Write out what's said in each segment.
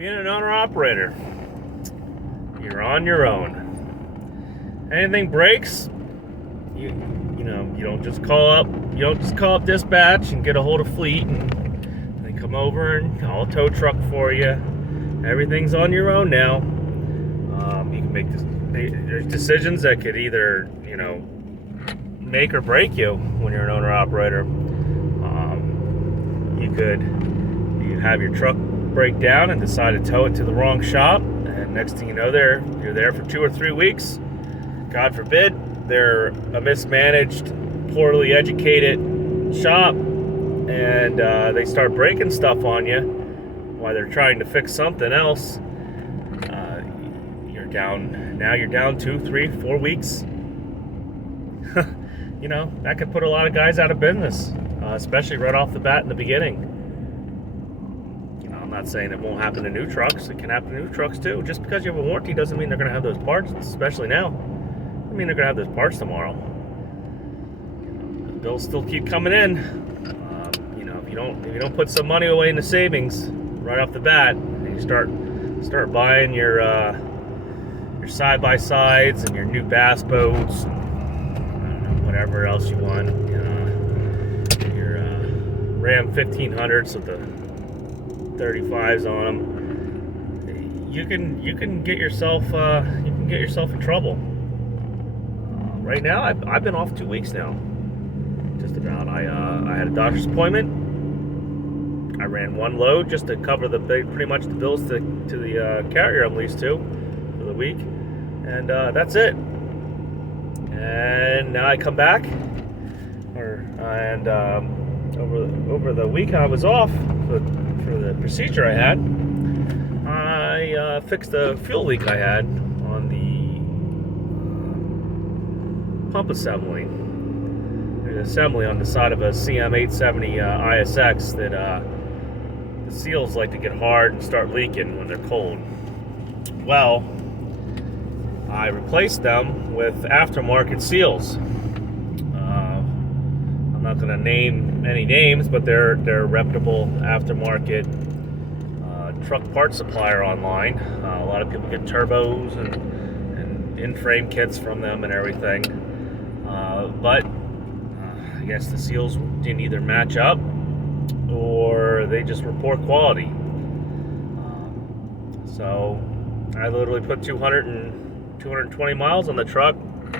Being an owner-operator, you're on your own. Anything breaks, you don't just call up dispatch and get a hold of fleet and they come over and call a tow truck for you. Everything's on your own now. You can make there's decisions that could either make or break you when you're an owner-operator. You have your truck break down and decide to tow it to the wrong shop, and next thing you know, you're there for 2 or 3 weeks. God forbid they're a mismanaged, poorly educated shop, and they start breaking stuff on you while they're trying to fix something else. You're down 2, 3, 4 weeks. That could put a lot of guys out of business, especially right off the bat in the beginning. I'm not saying it won't happen to new trucks. It can happen to new trucks too. Just because you have a warranty doesn't mean they're going to have those parts, especially now. I mean, they're going to have those parts tomorrow. The bills still keep coming in. If you don't put some money away in the savings right off the bat, and you start buying your side-by-sides and your new bass boats, and whatever else you want, your Ram 1500s with the 35s on them, you can get yourself in trouble. Right now, I've been off 2 weeks now, just about. I had a doctor's appointment. I ran one load just to cover pretty much the bills to the carrier I'm leased to for the week, and that's it. And now I come back, over the week I was off for the procedure I had, I fixed a fuel leak I had on the pump assembly. There's an assembly on the side of a CM870 ISX that the seals like to get hard and start leaking when they're cold. Well, I replaced them with aftermarket seals. I'm not going to name any names, but they're a reputable aftermarket truck part supplier online. A lot of people get turbos and in-frame kits from them and everything. But I guess the seals didn't either match up or they just were poor quality. So I literally put 220 miles on the truck.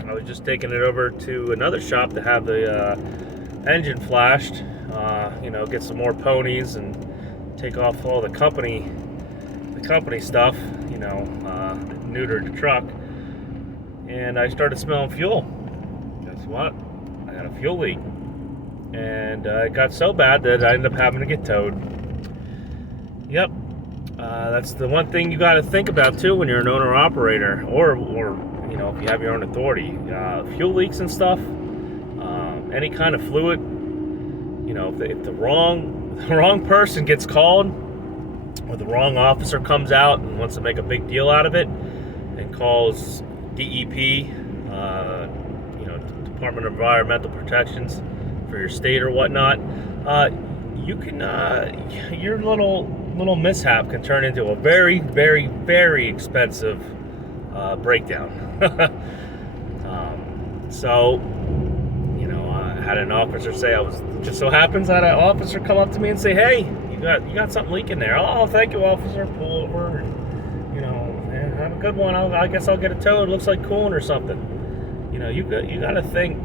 I was just taking it over to another shop to have the engine flashed, get some more ponies and take off all the company stuff, neutered the truck. And I started smelling fuel. Guess what? I got a fuel leak. And it got so bad that I ended up having to get towed. Yep. That's the one thing you got to think about too when you're an owner-operator, or if you have your own authority. Fuel leaks and stuff, any kind of fluid, if the wrong person gets called, or the wrong officer comes out and wants to make a big deal out of it and calls DEP, Department of Environmental Protections for your state or whatnot, you can your little mishap can turn into a very, very, very expensive breakdown. So I had an officer say, just so happens I had an officer come up to me and say, "Hey, you got something leaking there." "Oh, thank you, officer." Pull over and have a good one. I guess I'll get a tow. It looks like cooling or something. You got to think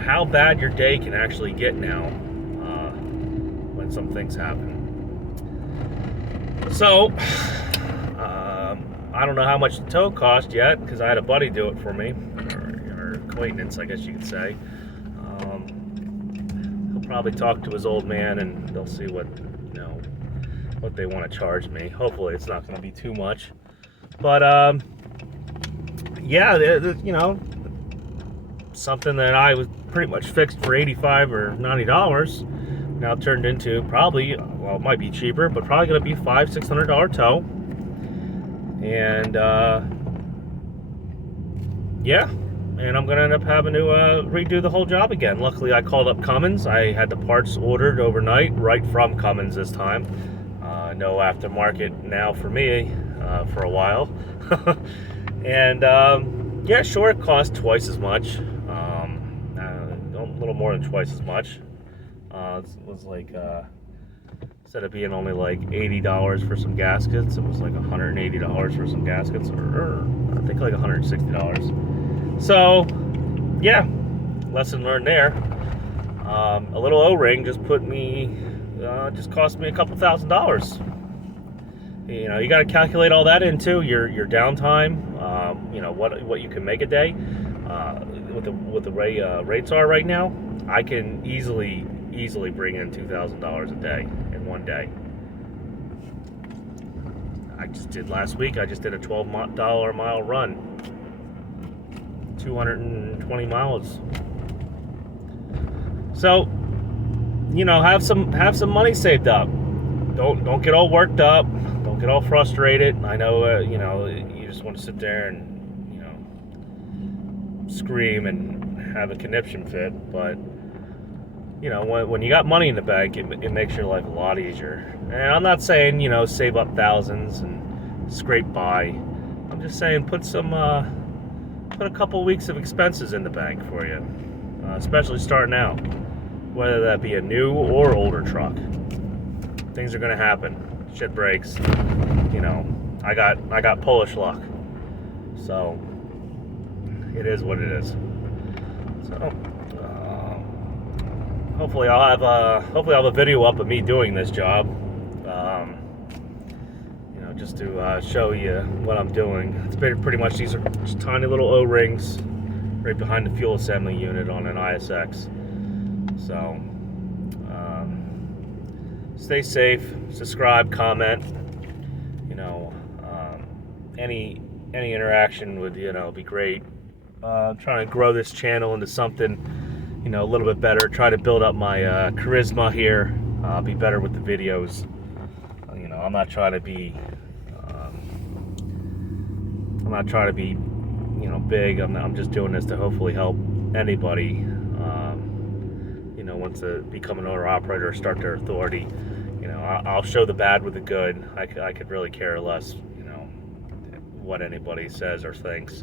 how bad your day can actually get now when some things happen. So I don't know how much the tow cost yet, because I had a buddy do it for me, or acquaintance, I guess you could say. He'll probably talk to his old man, and they'll see what they want to charge me. Hopefully, it's not going to be too much. But something that I was pretty much fixed for $85 or $90 now turned into probably, well, it might be cheaper, but probably going to be $500-600 tow. And and I'm going to end up having to redo the whole job again. Luckily, I called up Cummins. I had the parts ordered overnight right from Cummins this time. no aftermarket now for me for a while. And yeah, sure, it costs twice as much, a little more than twice as much. It was like instead of being only like $80 for some gaskets, it was like $180 for some gaskets, or I think like $160. So yeah, lesson learned there. A little O-ring just cost me a couple $1,000s. You know, you got to calculate all that into your downtime. You know what you can make a day. With the way rates are right now, I can easily bring in $2,000 a day in one day. I just did last week. I just did a $12 mile run, 220 miles. So, you know, have some money saved up. Don't get all worked up. Don't get all frustrated. I know, you know, you just want to sit there and, you know, scream and have a conniption fit. But, you know, when you got money in the bank, it makes your life a lot easier. And I'm not saying, you know, save up thousands and scrape by. I'm just saying put a couple weeks of expenses in the bank for you, especially starting out. Whether that be a new or older truck, things are gonna happen. Shit breaks. You know, I got Polish luck, so it is what it is. So hopefully I'll have a video up of me doing this job. You know, just to show you what I'm doing. It's pretty much these are just tiny little O-rings right behind the fuel assembly unit on an ISX. So, stay safe, subscribe, comment. You know, any interaction would, you know, be great. Trying to grow this channel into something, you know, a little bit better. Try to build up my charisma here. Be better with the videos. You know, I'm not trying to be, you know, big. I'm just doing this to hopefully help anybody. You know, wants to become an owner operator or start their authority. You know, I'll show the bad with the good. I could really care less, you know, what anybody says or thinks.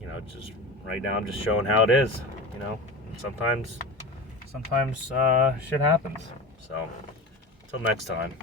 You know, just right now I'm just showing how it is. You know, sometimes shit happens. So, until next time.